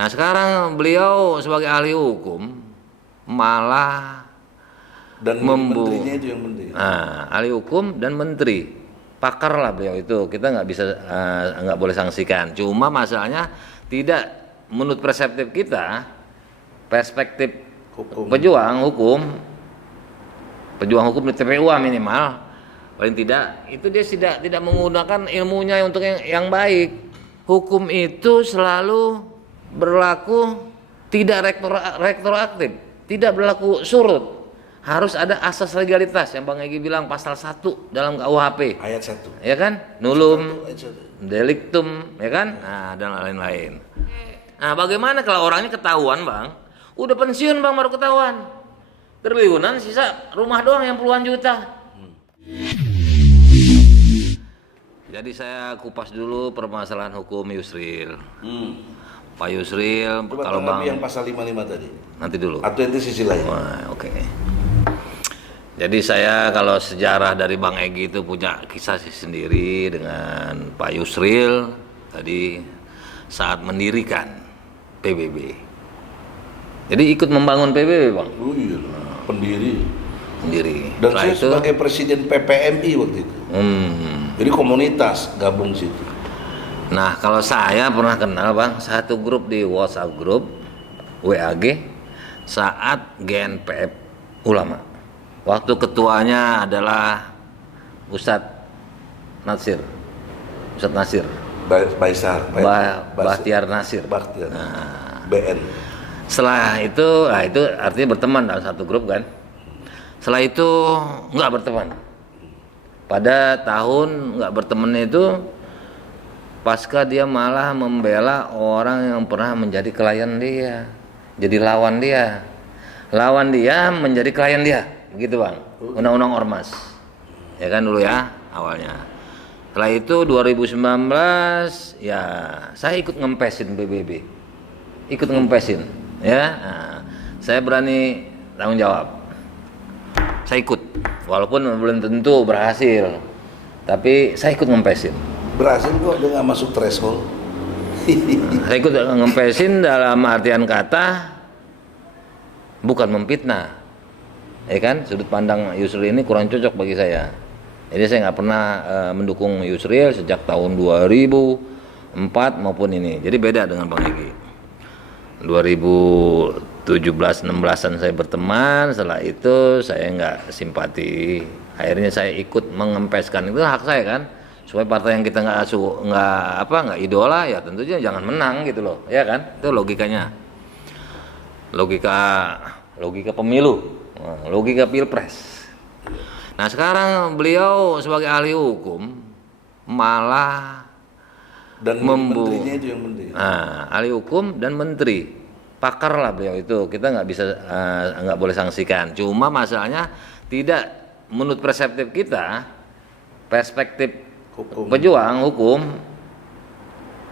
Nah sekarang beliau sebagai ahli hukum malah Dan menterinya itu yang menteri. ahli hukum dan menteri, pakar lah beliau itu. Kita nggak bisa nggak boleh sanksikan. Cuma masalahnya tidak menurut perseptif kita, perspektif pejuang hukum di TPUA minimal paling tidak itu dia tidak menggunakan ilmunya untuk yang baik. Hukum itu selalu berlaku tidak retroaktif, tidak berlaku surut. Harus ada asas legalitas yang Bang Egy bilang pasal 1 dalam KUHP. Ayat 1. Ya kan? Nulum, delictum, ya kan? Nah, dan lain-lain. Nah, bagaimana kalau orangnya ketahuan, Bang? Udah pensiun, Bang, baru ketahuan. Triliunan, sisa rumah doang yang puluhan juta. Jadi saya kupas dulu permasalahan hukum Yusril. Pak Yusril, Coba kalau Bang yang pasal 55 tadi. nanti dulu. Atau itu sisi lain. Wah, oke. Jadi saya kalau sejarah dari Bang Egy itu punya kisah sendiri dengan Pak Yusril tadi saat mendirikan PBB. Jadi ikut membangun PBB, Bang. Oh iya, pendiri. Sendiri. Dan Setelah saya itu, sebagai presiden PPMI waktu itu. Jadi komunitas gabung situ. Nah, kalau saya pernah kenal, Bang, satu grup di WhatsApp grup WAG saat GNPF Ulama. Waktu ketuanya adalah Ustadz Nasir. Bahtiar Nasir. BN. Setelah itu, nah itu artinya berteman dalam satu grup kan. Setelah itu nggak berteman. Pada tahun nggak bertemannya itu, pasca dia malah membela orang yang pernah menjadi klien dia, jadi lawan dia menjadi klien dia, gitu Bang. Undang-undang ormas, ya kan dulu ya awalnya. Setelah itu 2019 ya saya ikut ngempesin PBB, ya. Nah, saya berani tanggung jawab. Saya ikut, walaupun belum tentu berhasil, tapi saya ikut ngempesin. Berhasil kok, dia nggak masuk threshold. Saya ikut ngempesin dalam artian kata bukan memfitnah, ya kan? Sudut pandang Yusril ini kurang cocok bagi saya. Jadi saya nggak pernah mendukung Yusril sejak tahun 2004 maupun ini. Jadi beda dengan Bang Egy. 2017-16an saya berteman, setelah itu saya nggak simpati. Akhirnya saya ikut mengempeskan, itu hak saya kan. Supaya partai yang kita nggak idola ya tentunya jangan menang gitu loh, ya kan? Itu logikanya. Logika pemilu, logika pilpres. Nah sekarang beliau sebagai ahli hukum malah dan menterinya itu yang menteri. Ahli hukum dan menteri, pakar lah beliau itu. Kita nggak bisa nggak boleh sanksikan. Cuma masalahnya tidak menurut perseptif kita, perspektif pejuang hukum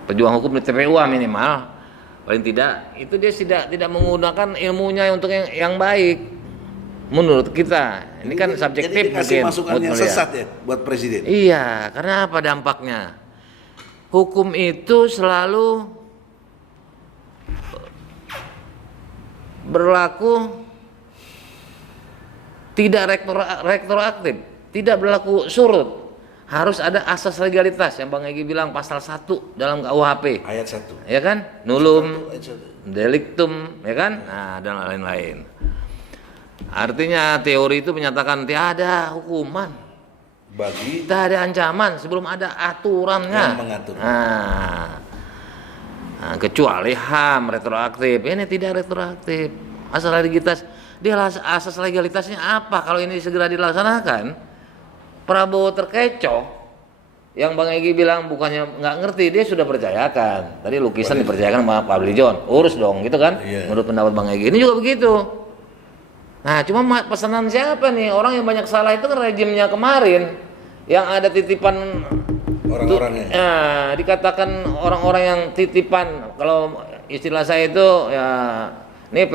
di TPUA minimal paling tidak itu dia tidak menggunakan ilmunya untuk yang baik. Menurut kita ini kan subjektif, jadi dikasih mungkin masukan yang sesat ya buat presiden. Iya, karena apa dampaknya? Hukum itu selalu berlaku tidak retroaktif, tidak berlaku surut. Harus ada asas legalitas yang Bang Egy bilang pasal 1 dalam KUHP. Ayat 1. Ya kan? Nulum, delictum, ya kan? Nah, dan lain-lain. Artinya teori itu menyatakan tiada hukuman, tidak ada ancaman sebelum ada aturannya yang mengatur. Kecuali HAM retroaktif. Ini tidak retroaktif. Asas legalitas, asas legalitasnya apa kalau ini segera dilaksanakan? Prabowo terkecoh, yang Bang Egy bilang bukannya nggak ngerti, dia sudah percayakan. Tadi lukisan dipercayakan sama Pak Blijon, urus dong gitu kan? Iya. Menurut pendapat Bang Egy ini juga begitu. Nah, cuma pesanan siapa nih? Orang yang banyak salah itu kan rejimnya kemarin, yang ada titipan orang-orangnya. Dikatakan orang-orang yang titipan. Kalau istilah saya itu ya, ini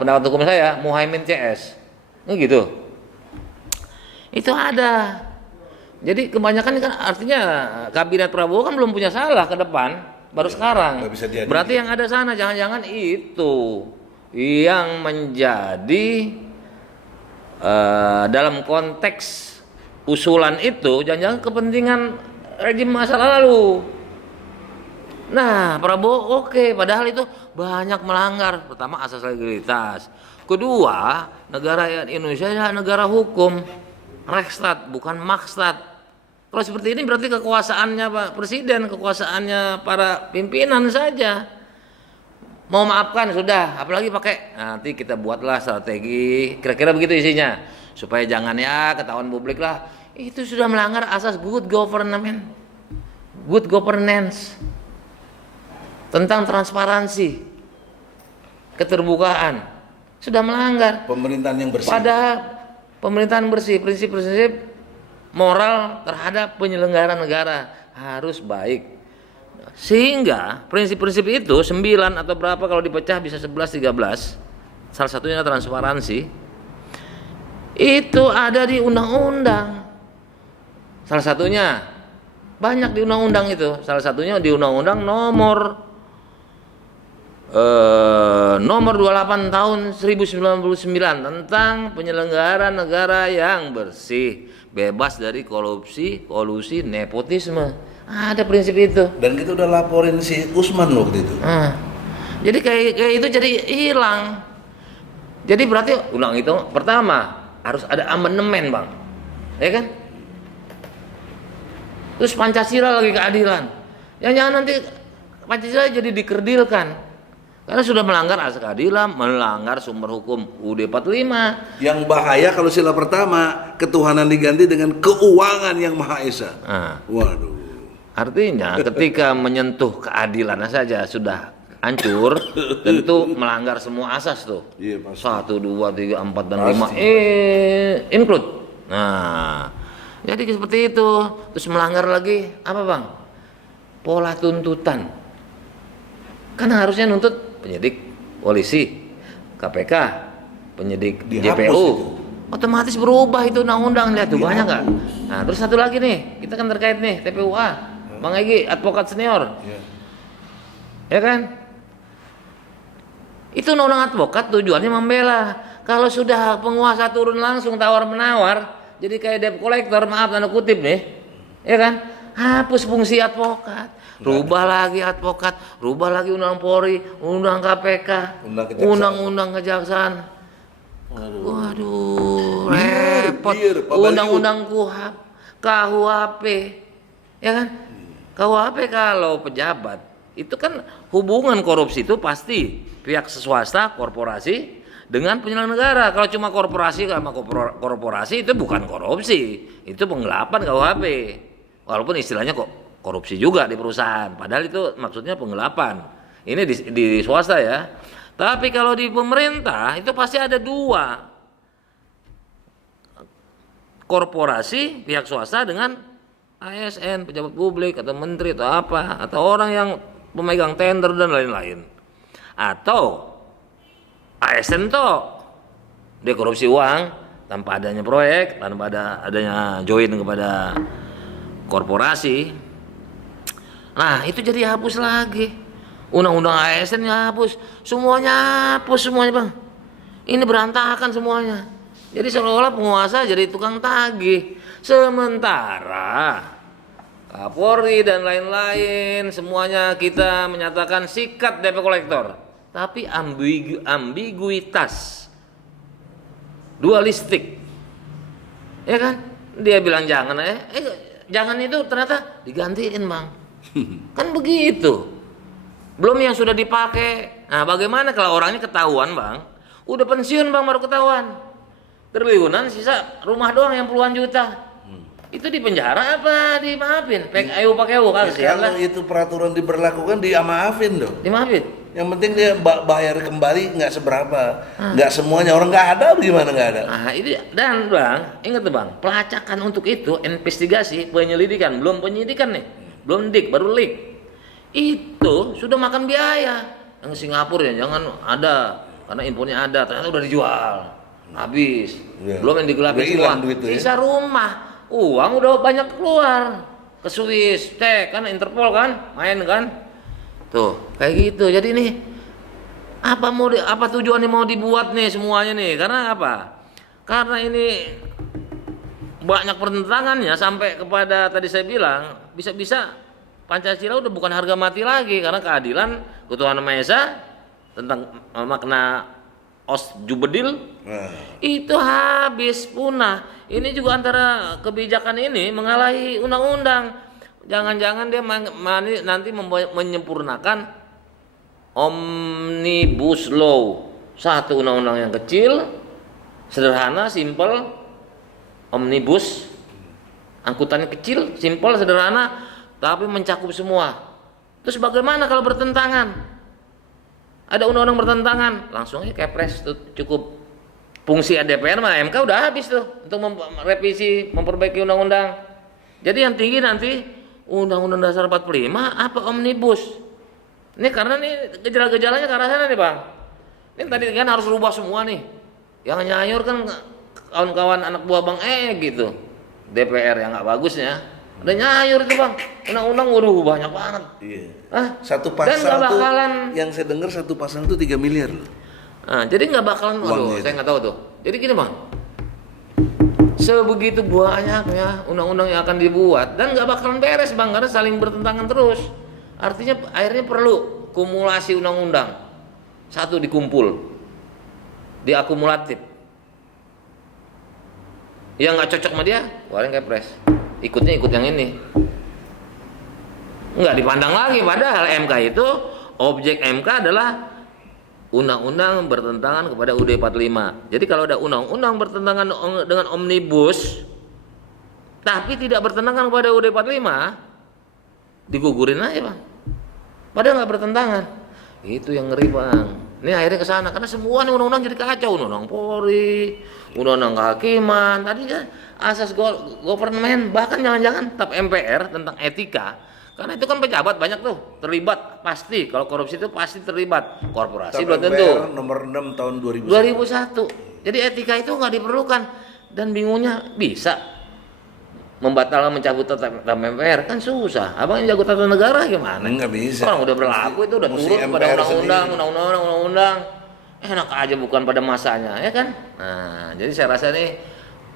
pendapat hukum saya, Muhaimin CS, ini gitu. Itu ada. Jadi kebanyakan kan artinya kabinet Prabowo kan belum punya salah ke depan. baru sekarang. nggak bisa diadili. Berarti yang ada sana jangan-jangan itu yang menjadi dalam konteks usulan itu jangan-jangan kepentingan rejim masa lalu. Nah, Prabowo oke, padahal itu banyak melanggar. Pertama, asas legalitas. Kedua, negara Indonesia adalah negara hukum, Rechtsstaat bukan Machtstaat. Kalau seperti ini berarti kekuasaannya Pak Presiden, kekuasaannya para pimpinan saja. Mau maafkan sudah, apalagi pakai nanti kita buatlah strategi, kira-kira begitu isinya, supaya jangan ya ketahuan publik lah. Itu sudah melanggar asas good governance. Tentang transparansi, keterbukaan, sudah melanggar. Pemerintahan yang bersih. Padahal pemerintahan bersih, prinsip-prinsip moral terhadap penyelenggara negara harus baik. Sehingga prinsip-prinsip itu 9 atau berapa kalau dipecah bisa 11, 13. Salah satunya transparansi. Itu ada di undang-undang. Salah satunya banyak di undang-undang itu. Salah satunya di undang-undang nomor 28 tahun 1099 tentang penyelenggaraan negara yang bersih, bebas dari korupsi, kolusi, nepotisme. Ada prinsip itu. Dan kita udah laporin si Usman waktu itu. Jadi kayak itu jadi hilang. Jadi berarti ulang itu pertama harus ada amandemen, Bang. Ya kan? Terus Pancasila lagi keadilan. Jangan nanti Pancasila jadi dikerdilkan. Karena sudah melanggar asas keadilan, melanggar sumber hukum UUD 45. Yang bahaya kalau sila pertama ketuhanan diganti dengan keuangan yang Maha Esa. Waduh. Artinya ketika menyentuh keadilan saja sudah hancur, tentu melanggar semua asas tuh. Iya, pasti. 1, 2, 3, 4 dan Pasti. 5 include. Nah, jadi seperti itu. Terus melanggar lagi apa, Bang? Pola tuntutan. Kan harusnya nuntut penyidik polisi, KPK, penyidik Dihapus JPU. itu. Otomatis berubah itu undang-undang, lihat tuh banyak nggak? Nah, terus satu lagi nih, kita kan terkait nih TPUA. Bang Egy, advokat senior. Ya kan? Itu undang-undang advokat tujuannya membela. Kalau sudah penguasa turun langsung tawar-menawar, jadi kayak debt collector, maaf tanda kutip nih. Ya kan? Hapus fungsi advokat. Rubah lagi advokat, rubah lagi undang Polri, undang KPK, undang-undang kejaksaan. Waduh, repot. Undang-undang KUHP, ya kan? KUHP kalau pejabat itu kan hubungan korupsi itu pasti pihak swasta, korporasi dengan penyelenggara negara. Kalau cuma korporasi sama korporasi itu bukan korupsi, itu penggelapan KUHP. Walaupun istilahnya kok korupsi juga di perusahaan, padahal itu maksudnya penggelapan. Ini di swasta ya. Tapi kalau di pemerintah itu pasti ada dua, korporasi pihak swasta dengan ASN, pejabat publik atau menteri atau apa, atau orang yang pemegang tender dan lain-lain. Atau ASN toh dia korupsi uang tanpa adanya proyek, tanpa adanya join kepada korporasi. Nah, itu jadi hapus lagi. Undang-undang ASN hapus, semuanya, Bang. Ini berantakan semuanya. Jadi seolah-olah penguasa jadi tukang tagih. Sementara Kapolri dan lain-lain semuanya kita menyatakan sikat debt collector. Tapi ambiguitas, dualistik. Ya kan? Dia bilang jangan, jangan itu ternyata digantiin, Bang. Kan begitu. Belum yang sudah dipakai. Nah, bagaimana kalau orangnya ketahuan, Bang? Udah pensiun, Bang, baru ketahuan. Triliunan, sisa rumah doang yang puluhan juta. Itu di penjara apa dimaafin? Pakai kasihan lah. Kalau itu peraturan diberlakukan dimaafin dong. Dimaafin. Yang penting dia bayar kembali nggak seberapa, nggak semuanya, orang nggak ada gimana nggak ada. Nah, itu dan Bang, ingat tuh Bang, pelacakan untuk itu investigasi, penyelidikan, belum penyidikan nih, belum dik, baru leak. Itu sudah makan biaya. Yang Singapura ya jangan ada, karena infonya ada, ternyata udah dijual, habis. Belum yang digelapin semua. Sisa rumah. Uang udah banyak keluar ke Swiss, kan Interpol kan, main kan. Tuh, kayak gitu. Jadi nih apa tujuannya mau dibuat nih semuanya nih? Karena apa? Karena ini banyak pertentangannya sampai kepada tadi saya bilang bisa-bisa Pancasila udah bukan harga mati lagi karena keadilan ketuhanan Maha Esa tentang makna os jubedil itu habis punah. Ini juga antara kebijakan ini mengalahi undang-undang. Jangan-jangan dia nanti menyempurnakan omnibus law, satu undang-undang yang kecil, sederhana, simpel, omnibus, angkutannya kecil, simpel, sederhana, tapi mencakup semua. Terus bagaimana kalau bertentangan? Ada undang-undang bertentangan, langsung aja kepres tuh cukup. Fungsi DPR mah MK udah habis tuh untuk merevisi, memperbaiki undang-undang. Jadi yang tinggi nanti Undang-Undang Dasar 45 apa omnibus? Ini karena nih gejala-gejalanya ke arah sana nih Bang. Ini tadi kan harus rubah semua nih. Yang nyayur kan kawan-kawan anak buah Bang gitu. DPR yang nggak bagusnya. Udah nyayur itu Bang. Undang-undang waduh banyak banget. Iya. Hah? Satu Dan pasang nggak bakalan. Tuh, yang saya dengar satu pasang tuh 3 miliar loh. Nah, jadi nggak bakalan. Waduh, saya nggak tahu tuh. Jadi gini Bang. Sebegitu banyaknya undang-undang yang akan dibuat dan nggak bakalan beres Bang karena saling bertentangan terus. Artinya akhirnya perlu kumulasi undang-undang. Satu dikumpul, diakumulatif. Yang nggak cocok sama dia, keluarin kepres. Ikutnya ikut yang ini. Nggak dipandang lagi padahal MK itu objek MK adalah undang-undang bertentangan kepada UUD 45. Jadi kalau ada undang-undang bertentangan dengan omnibus tapi tidak bertentangan kepada UUD 45, digugurin aja Bang. Padahal nggak bertentangan. Itu yang ngeri Bang. Ini akhirnya ke sana karena semua nih undang-undang jadi kacau, undang-undang Polri, undang-undang kehakiman, tadi kan asas government, bahkan jangan-jangan TAP MPR tentang etika. Karena itu kan pejabat banyak tuh terlibat pasti, kalau korupsi itu pasti terlibat. Korporasi belum tentu. Nomor 6 tahun 2001. Jadi etika itu nggak diperlukan dan bingungnya bisa membatalkan mencabut TAP MPR kan susah. Abang yang jago tata negara gimana? Nggak bisa. Orang udah berlaku itu udah turun pada undang-undang. Enak aja bukan pada masanya ya kan? Nah, jadi saya rasa nih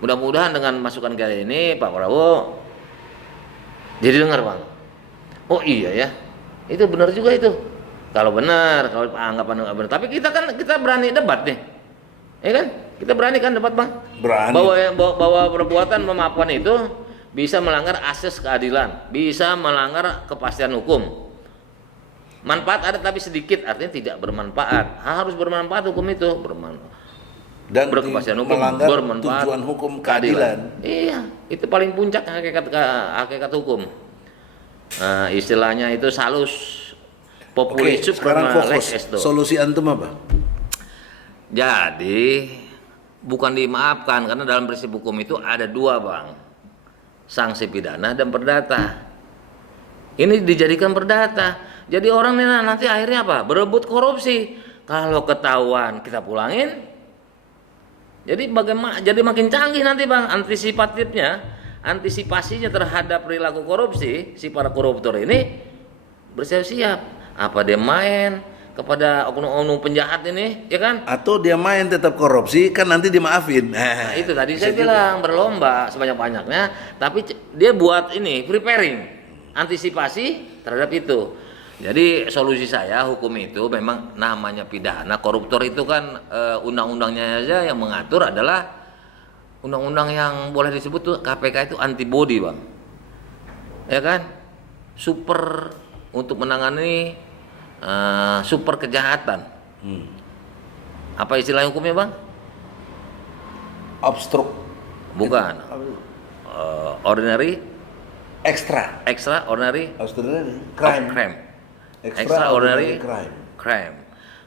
mudah-mudahan dengan masukan kali ini Pak Prabowo jadi dengar Bang. Oh iya ya, itu benar juga itu. Kalau benar, kalau anggapan nggak benar. Tapi kita berani debat nih, ya kan? Kita berani kan debat Bang? Berani. Bahwa perbuatan memaafkan itu bisa melanggar asas keadilan, bisa melanggar kepastian hukum. Manfaat ada tapi sedikit, artinya tidak bermanfaat. Harus bermanfaat hukum itu, dan berkepastian hukum, melanggar bermanfaat tujuan hukum keadilan. Iya, itu paling puncak hakikat hukum. Nah, istilahnya itu salus populis. Oke, sekarang fokus. Solusi antum apa? Jadi bukan dimaafkan karena dalam prinsip hukum itu ada dua Bang, sanksi pidana dan perdata. Ini dijadikan perdata. Jadi orang ini nanti akhirnya apa? Berebut korupsi. Kalau ketahuan kita pulangin. Jadi bagaimana? Jadi makin canggih nanti Bang antisipasinya terhadap perilaku korupsi si para koruptor ini bersiap-siap. Apa dia main kepada oknum-oknum penjahat ini, ya kan? Atau dia main tetap korupsi kan nanti dimaafin. Nah, itu tadi saya bilang berlomba sebanyak-banyaknya, tapi dia buat ini preparing, antisipasi terhadap itu. Jadi solusi saya hukum itu memang namanya pidana. Koruptor itu kan undang-undangnya aja yang mengatur adalah undang-undang yang boleh disebut tuh KPK itu antibody Bang, ya kan? Super untuk menangani super kejahatan. Apa istilah hukumnya Bang? Obstruk. Bukan. Ordinary. Extraordinary crime. Extraordinary crime.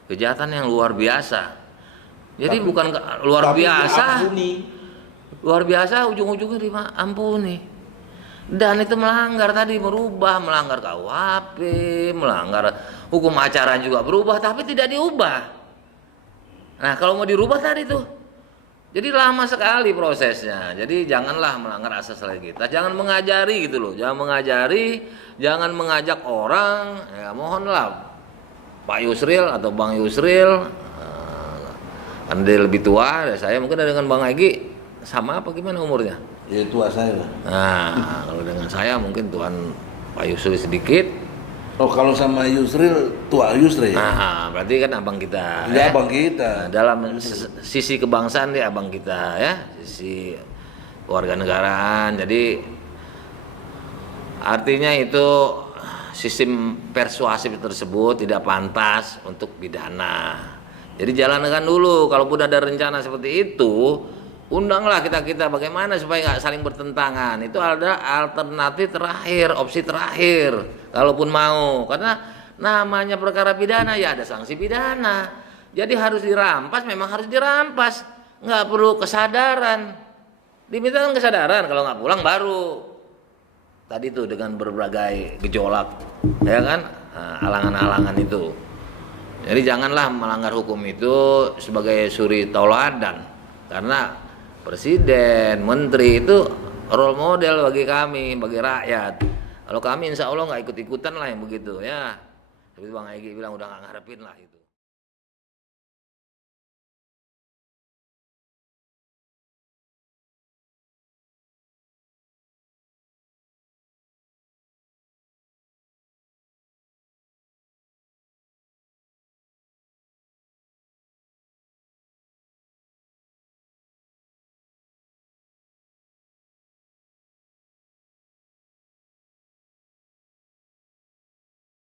Kejahatan yang luar biasa. Jadi bukan luar biasa. Luar biasa ujung-ujungnya diampuni. Dan itu melanggar tadi, melanggar KUHP, melanggar hukum acara juga berubah tapi tidak diubah. Nah, kalau mau dirubah tadi tuh Jadi lama sekali prosesnya. Jadi janganlah melanggar asas legalitas. Jangan mengajari gitu loh. Jangan mengajari, jangan mengajak orang. Ya mohonlah Pak Yusril atau Bang Yusril, kan dia lebih tua dari saya. Mungkin dengan Bang Egy sama apa gimana umurnya? Ya tua saya lah. Nah kalau dengan saya mungkin tuan Pak Yusril sedikit. Oh kalau sama Yusril, tua Yusril. Nah berarti kan abang kita. Ya Ya. abang kita. Nah, dalam sisi kebangsaan dia abang kita ya, sisi kewarganegaraan. Jadi artinya itu sistem persuasif tersebut tidak pantas untuk pidana. Jadi jalankan dulu. Kalaupun ada rencana seperti itu, undanglah kita bagaimana supaya nggak saling bertentangan. Itu ada alternatif terakhir, opsi terakhir. Kalaupun mau, karena namanya perkara pidana ya ada sanksi pidana. Jadi harus dirampas, memang harus dirampas. Nggak perlu kesadaran. Dimintakan kesadaran, kalau nggak pulang baru. Tadi tuh dengan berbagai gejolak, ya kan, halangan-halangan itu. Jadi janganlah melanggar hukum itu sebagai suri tauladan, karena presiden, menteri itu role model bagi kami, bagi rakyat. Kalau kami insya Allah nggak ikut-ikutan lah yang begitu ya. Tapi Bang Egy bilang udah nggak ngarepin lah itu.